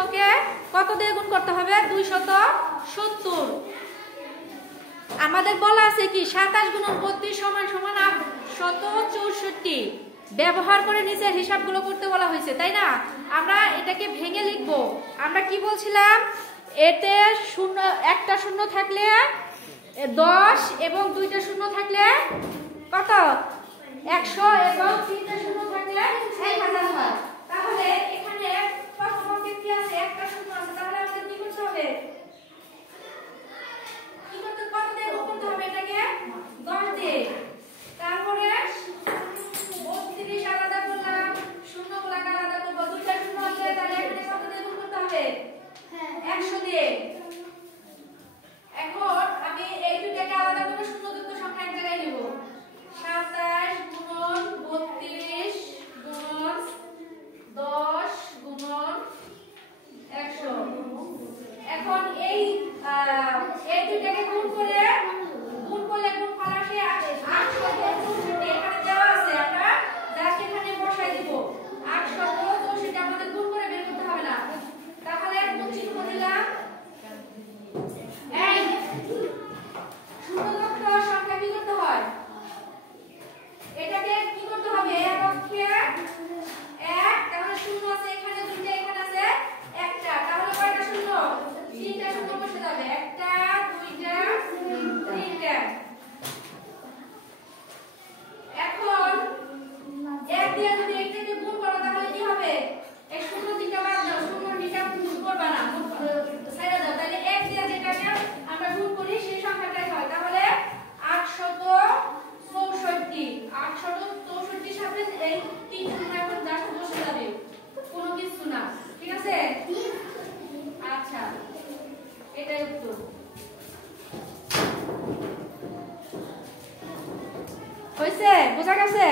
200 কে কত দিয়ে গুণ করতে হবে? 270। আমাদের বলা আছে কি 27 গুণন 32 সমান সমান 864 ব্যবহার করে নিচের হিসাবগুলো করতে বলা হয়েছে, তাই না? আমরা এটাকে ভেঙে লিখবো। আমরা কি বলছিলাম? এতে শূন্য, একটা শূন্য থাকলে 10 এবং দুইটা শূন্য থাকলে কত? 100 এবং তিনটা শূন্য থাকলে 1000 হয়। তাহলে এখানে প্রথম কি আছে? একটা শূন্য আছে, তাহলে আমাদের কি করতে হবে? কি করতে, কত দিয়ে গুণ করতে হবে এটাকে? 10 দিয়ে। তারপরে 32 আলাদা করলাম, শূন্যগুলো আলাদা করব। দুইটা শূন্য আছে, তাহলে এখানে কত দিয়ে গুণ করতে হবে? 100 দিয়ে। এখন আমি এই দুইটাকে আলাদা করে শূন্যযুক্ত সংখ্যা এক জায়গায় নেব। 27 গুণন 32 গুণন 10 গুণন 100। এখন এই দুইটাকে গুণ করলে গুণফল আসে 864। এখানে দেওয়া আছে, আমরা জাস্ট এখানে বসাই দিব। 864 আমাদের গুণ করে বের করতে হবে না। তাহলে গুণ চিহ্ন দিলাম। এই শূন্যযুক্ত সংখ্যা কি করতে হয়? এটাকে কি করতে হবে? এককে 1, তাহলে শূন্য আছে এখানে, দুইটা এখানে আছে একটা, তাহলে কয়টা শূন্য? তিনটা শূন্য বসে যাবে। একটা, দুইটা, তিনটা। এখন 1 দিয়ে যদি এটাকে গুণ করো তাহলে কি হবে? এই শূন্য দিকে বাদ দাও, শূন্য নিটা গুণ করবা না, ছেড়ে দাও। তাহলে 1 দিয়ে যেটাকে আমরা গুণ করি সেই সংখ্যাটাই হয়। তাহলে 864। 864 সাথে এই তিন শূন্য এখন জাস্ট বসে যাবে, কোনো কিছু না। ঠিক আছে? আচ্ছা, এটাই উত্তর। হয়েছে? বোঝা গেছে?